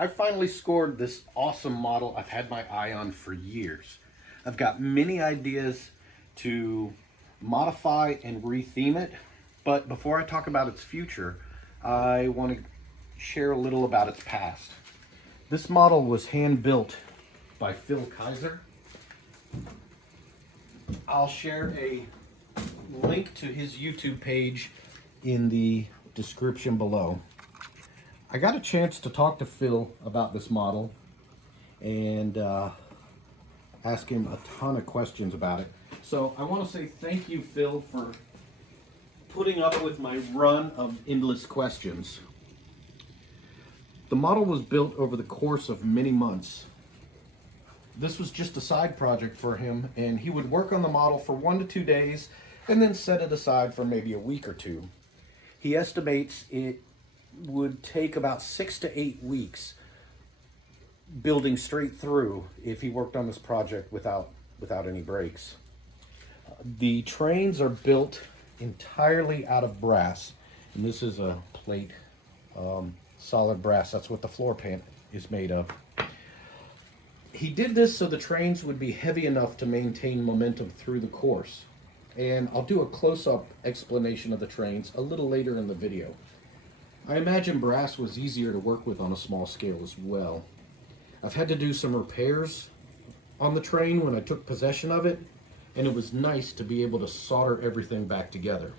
I finally scored this awesome model I've had my eye on for years. I've got many ideas to modify and retheme it, but before I talk about its future, I want to share a little about its past. This model was hand built by Phil Kaiser. I'll share a link to his YouTube page in the description below. I got a chance to talk to Phil about this model and ask him a ton of questions about it. So I want to say thank you, Phil, for putting up with my run of endless questions. The model was built over the course of many months. This was just a side project for him, and he would work on the model for 1 to 2 days and then set it aside for maybe a week or two. He estimates it would take about 6 to 8 weeks building straight through if he worked on this project without any breaks. The trains are built entirely out of brass, and this is a plate, solid brass. That's what the floor pan is made of. He did this so the trains would be heavy enough to maintain momentum through the course. And I'll do a close-up explanation of the trains a little later in the video. I imagine brass was easier to work with on a small scale as well. I've had to do some repairs on the train when I took possession of it, and it was nice to be able to solder everything back together.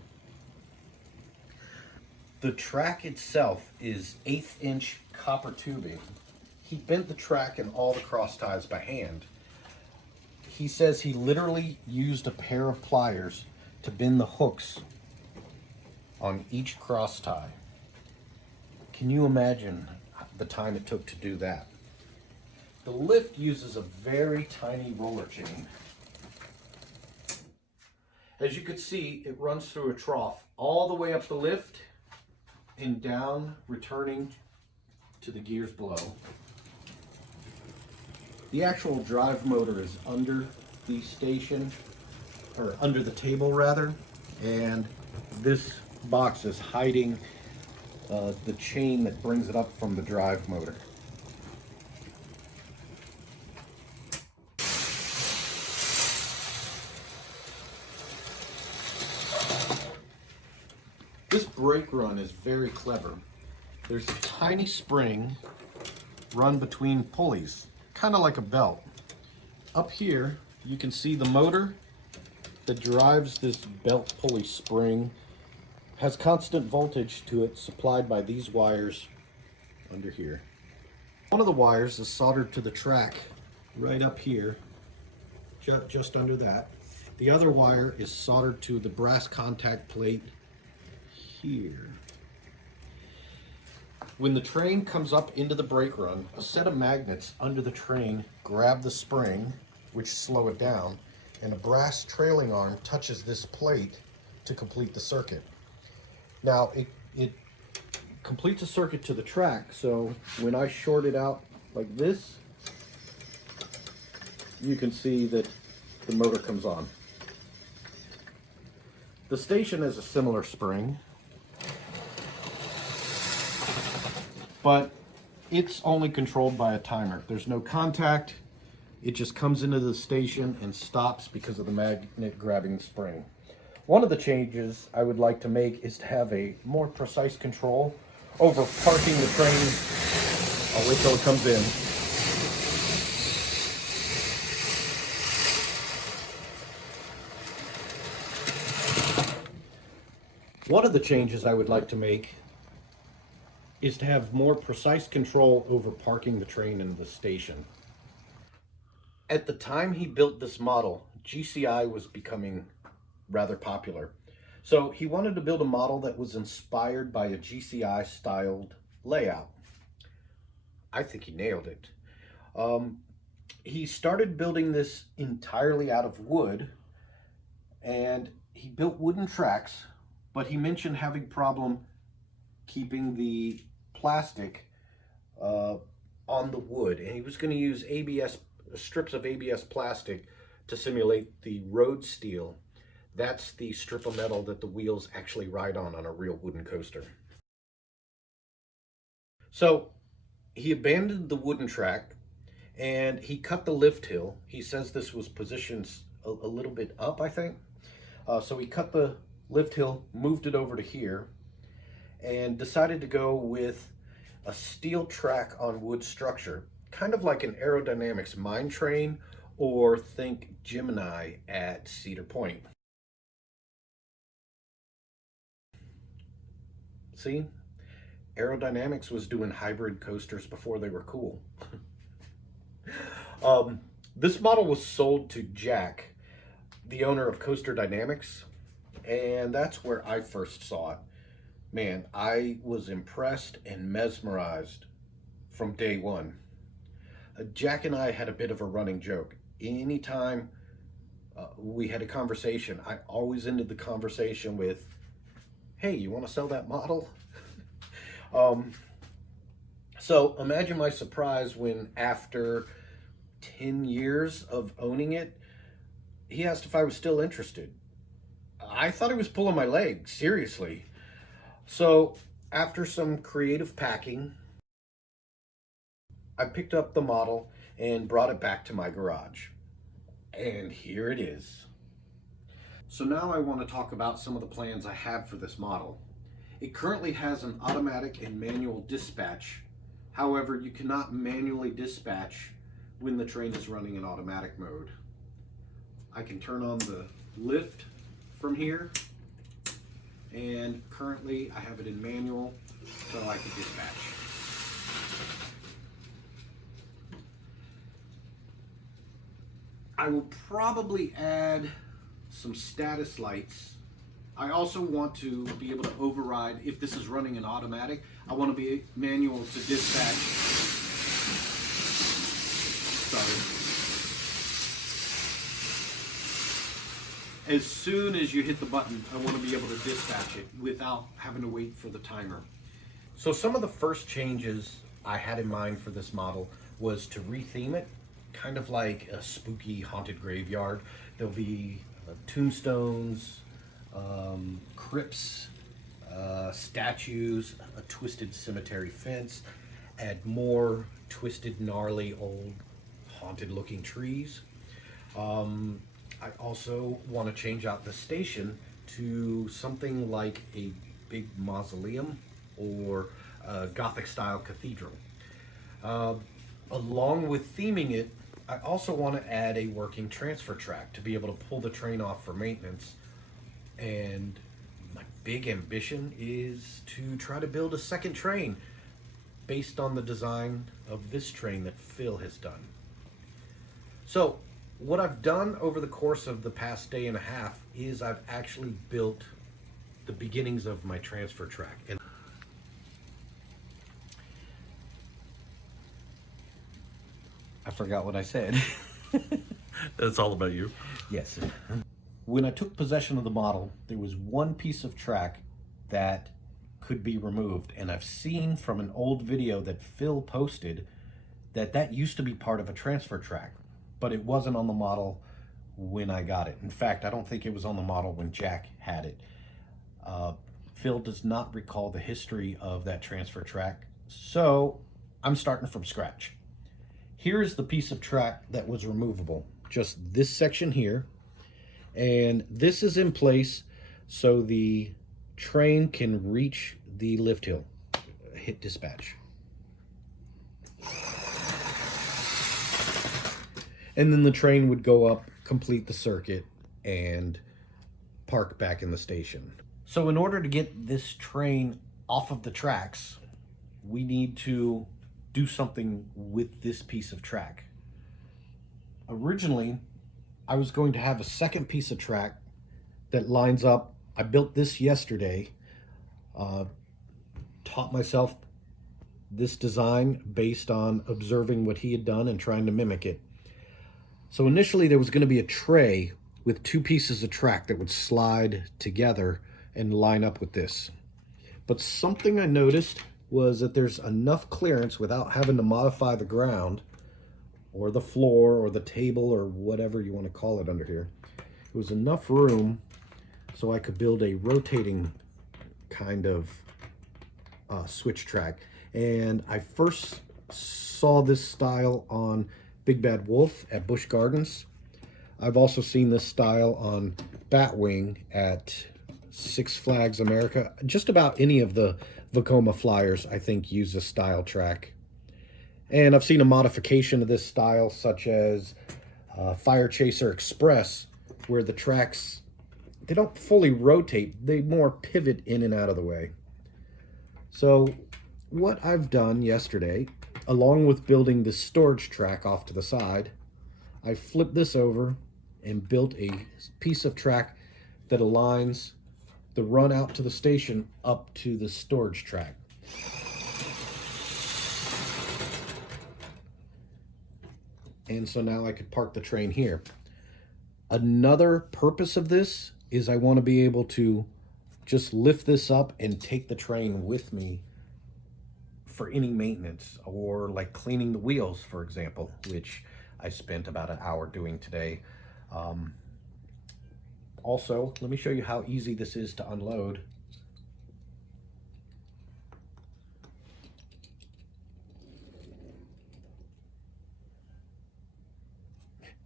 The track itself is 1/8 inch copper tubing. He bent the track and all the cross ties by hand. He says he literally used a pair of pliers to bend the hooks on each cross tie. Can you imagine the time it took to do that? The lift uses a very tiny roller chain. As you can see, it runs through a trough all the way up the lift and down, returning to the gears below. The actual drive motor is under the station, or under the table rather, and this box is hiding the chain that brings it up from the drive motor. This brake run is very clever. There's a tiny spring run between pulleys, kind of like a belt. Up here, you can see the motor that drives this belt pulley spring has constant voltage to it supplied by these wires under here. One of the wires is soldered to the track right up here, just under that. The other wire is soldered to the brass contact plate here. When the train comes up into the brake run, a set of magnets under the train grab the spring, which slow it down, and a brass trailing arm touches this plate to complete the circuit. Now, it completes a circuit to the track, so when I short it out like this, you can see that the motor comes on. The station has a similar spring, but it's only controlled by a timer. There's no contact. It just comes into the station and stops because of the magnet grabbing the spring. One of the changes I would like to make is to have a more precise control over parking the train. I'll wait till it comes in. One of the changes I would like to make is to have more precise control over parking the train in the station. At the time he built this model, GCI was becoming rather popular. So he wanted to build a model that was inspired by a GCI styled layout. I think he nailed it. He started building this entirely out of wood, and he built wooden tracks, but he mentioned having problem keeping the plastic on the wood, and he was going to use strips of ABS plastic to simulate the road steel. That's the strip of metal that the wheels actually ride on a real wooden coaster. So he abandoned the wooden track and he cut the lift hill. He says this was positioned a little bit up, I think. So he cut the lift hill, moved it over to here, and decided to go with a steel track on wood structure, kind of like an Aerodynamics mine train, or think Gemini at Cedar Point. See, Aerodynamics was doing hybrid coasters before they were cool. This model was sold to Jack, the owner of Coaster Dynamics, and that's where I first saw it. Man, I was impressed and mesmerized from day one. Jack and I had a bit of a running joke. Anytime we had a conversation, I always ended the conversation with, "Hey, you want to sell that model?" So imagine my surprise when, after 10 years of owning it, he asked if I was still interested. I thought he was pulling my leg, seriously. So after some creative packing, I picked up the model and brought it back to my garage. And here it is. So now I want to talk about some of the plans I have for this model. It currently has an automatic and manual dispatch. However, you cannot manually dispatch when the train is running in automatic mode. I can turn on the lift from here, and currently I have it in manual, so I can dispatch. I will probably add some status lights. I also want to be able to override, if this is running in automatic, I want to be manual to dispatch. Sorry. As soon as you hit the button, I want to be able to dispatch it without having to wait for the timer. So some of the first changes I had in mind for this model was to retheme it, kind of like a spooky haunted graveyard. There'll be tombstones, crypts, statues, a twisted cemetery fence, add more twisted, gnarly, old, haunted looking trees. I also want to change out the station to something like a big mausoleum or a Gothic style cathedral. Along with theming it, I also want to add a working transfer track to be able to pull the train off for maintenance. And my big ambition is to try to build a second train based on the design of this train that Phil has done. So what I've done over the course of the past day and a half is I've actually built the beginnings of my transfer track. And I forgot what I said. It's all about you. Yes. When I took possession of the model, there was one piece of track that could be removed. And I've seen from an old video that Phil posted that used to be part of a transfer track, but it wasn't on the model when I got it. In fact, I don't think it was on the model when Jack had it. Phil does not recall the history of that transfer track, so I'm starting from scratch. Here's the piece of track that was removable, just this section here, and this is in place so the train can reach the lift hill. Hit dispatch. And then the train would go up, complete the circuit, and park back in the station. So in order to get this train off of the tracks, we need to do something with this piece of track. Originally, I was going to have a second piece of track that lines up. I built this yesterday, taught myself this design based on observing what he had done and trying to mimic it. So initially there was going to be a tray with two pieces of track that would slide together and line up with this. But something I noticed was that there's enough clearance without having to modify the ground or the floor or the table or whatever you want to call it under here. It was enough room so I could build a rotating kind of switch track. And I first saw this style on Big Bad Wolf at Busch Gardens. I've also seen this style on Batwing at Six Flags America. Just about any of the Vekoma flyers, I think, use this style track. And I've seen a modification of this style, such as Fire Chaser Express, where the tracks, they don't fully rotate, they more pivot in and out of the way. So what I've done yesterday, along with building this storage track off to the side, I flipped this over and built a piece of track that aligns the run out to the station up to the storage track. And so now I could park the train here. Another purpose of this is I want to be able to just lift this up and take the train with me for any maintenance, or like cleaning the wheels, for example, which I spent about an hour doing today. Also, let me show you how easy this is to unload.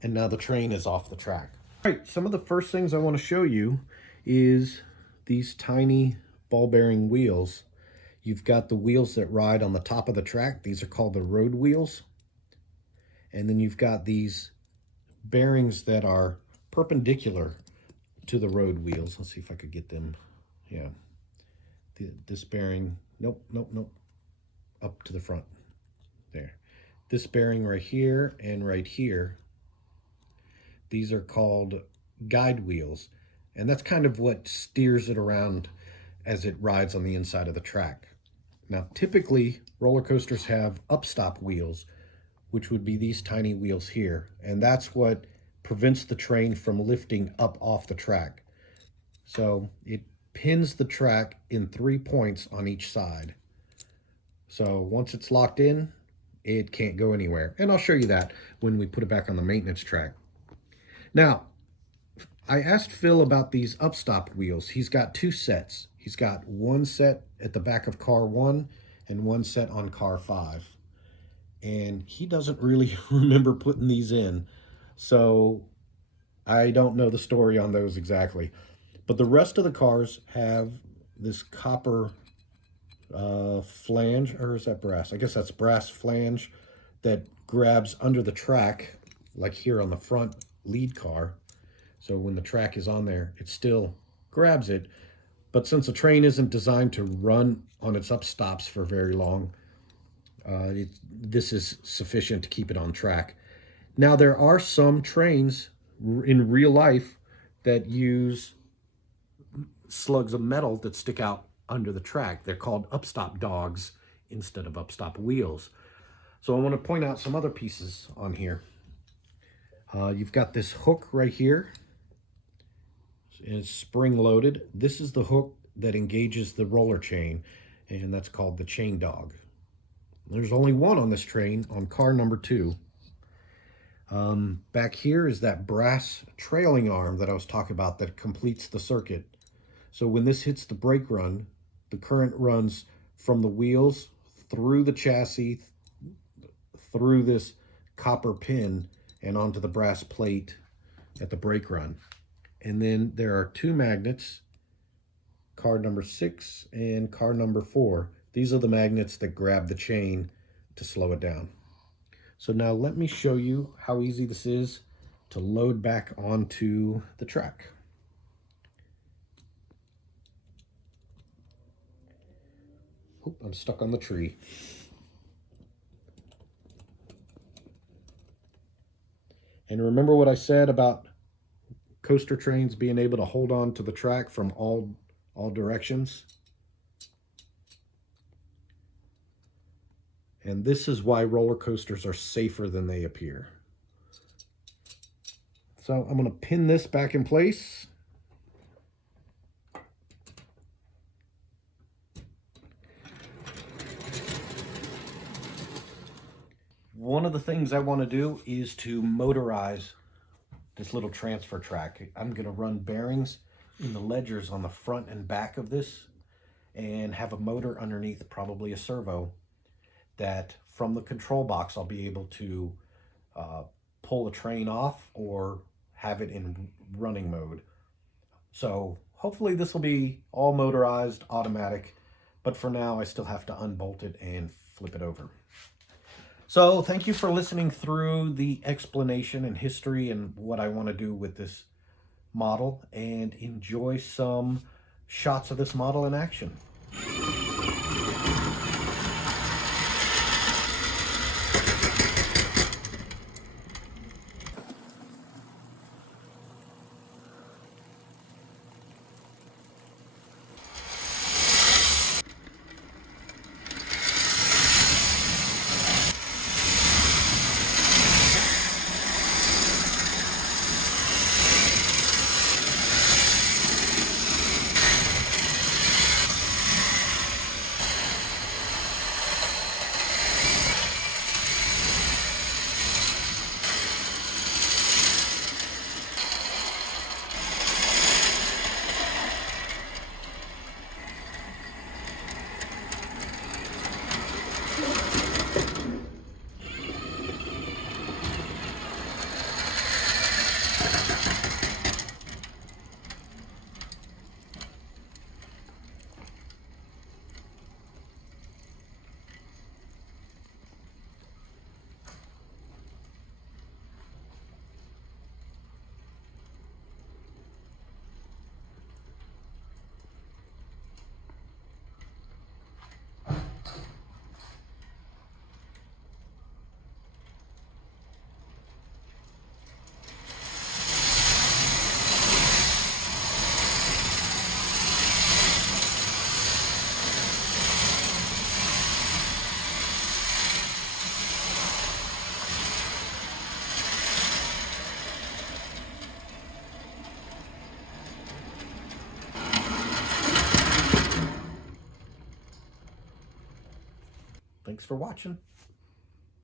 And now the train is off the track. All right, some of the first things I want to show you is these tiny ball bearing wheels. You've got the wheels that ride on the top of the track. These are called the road wheels. And then you've got these bearings that are perpendicular to the road wheels. Let's see if I could get them. Yeah. This bearing, nope. Up to the front. There. This bearing right here and right here. These are called guide wheels. And that's kind of what steers it around as it rides on the inside of the track. Now, typically, roller coasters have upstop wheels, which would be these tiny wheels here. And that's what prevents the train from lifting up off the track. So it pins the track in 3 points on each side. So once it's locked in, it can't go anywhere. And I'll show you that when we put it back on the maintenance track. Now, I asked Phil about these upstop wheels. He's got 2 sets. He's got one set at the back of car 1 and one set on car 5. And he doesn't really remember putting these in. So I don't know the story on those exactly. But the rest of the cars have this copper flange, or is that brass? I guess that's brass flange that grabs under the track, like here on the front lead car. So when the track is on there, it still grabs it. But since the train isn't designed to run on its upstops for very long, this is sufficient to keep it on track. Now, there are some trains in real life that use slugs of metal that stick out under the track. They're called upstop dogs instead of upstop wheels. So I want to point out some other pieces on here. You've got this hook right here. It's spring loaded. This is the hook that engages the roller chain, and that's called the chain dog. There's only one on this train, on car number 2. Back here is that brass trailing arm that I was talking about that completes the circuit. So when this hits the brake run, the current runs from the wheels through the chassis, through this copper pin, and onto the brass plate at the brake run. And then there are 2 magnets, car number 6 and car number 4. These are the magnets that grab the chain to slow it down. So now let me show you how easy this is to load back onto the track. Oh, I'm stuck on the tree. And remember what I said about coaster trains being able to hold on to the track from all directions? And this is why roller coasters are safer than they appear. So I'm going to pin this back in place. One of the things I want to do is to motorize this little transfer track. I'm going to run bearings in the ledgers on the front and back of this and have a motor underneath, probably a servo, that from the control box I'll be able to pull a train off or have it in running mode. So hopefully this will be all motorized, automatic, but for now I still have to unbolt it and flip it over. So thank you for listening through the explanation and history and what I want to do with this model, and enjoy some shots of this model in action. Thanks for watching.